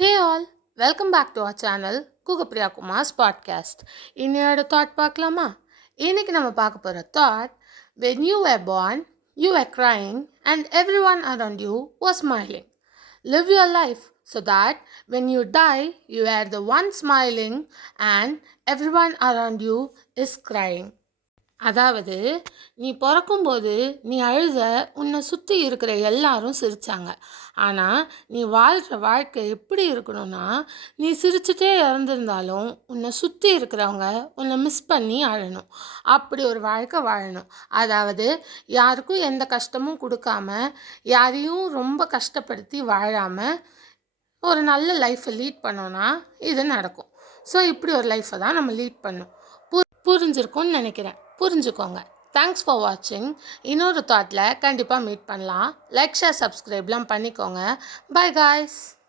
Hey all, welcome back to our channel Kugapriya Kumar's podcast. இன்னையோட thought பார்க்கலாமா? இன்னைக்கு நம்ம பார்க்க போகிற thought, when you were born, you were crying and everyone around you was smiling. Live your life so that when you die, you are the one smiling and everyone around you is crying. அதாவது, நீ பிறக்கும்போது நீ அழுத உன்னை சுற்றி இருக்கிற எல்லாரும் சிரித்தாங்க. ஆனால் நீ வாழ்கிற வாழ்க்கை எப்படி இருக்கணும்னா, நீ சிரிச்சுட்டே இறந்துருந்தாலும் உன்னை சுற்றி இருக்கிறவங்க உன்னை மிஸ் பண்ணி அழணும். அப்படி ஒரு வாழ்க்கை வாழணும். அதாவது யாருக்கும் எந்த கஷ்டமும் கொடுக்காம, யாரையும் ரொம்ப கஷ்டப்படுத்தி வாழாமல் ஒரு நல்ல லைஃப்பை லீட் பண்ணோன்னா இது நடக்கும். ஸோ இப்படி ஒரு லைஃப்பை தான் நம்ம லீட் பண்ணணும். புரிஞ்சிருக்கும்னு நினைக்கிறேன். புரிஞ்சுக்கோங்க. தேங்க்ஸ் ஃபார் வாட்சிங். இன்னொரு தாட்டில் கண்டிப்பாக மீட் பண்ணலாம். லைக், ஷேர், சப்ஸ்கிரைப்லாம் பண்ணிக்கோங்க. By guys.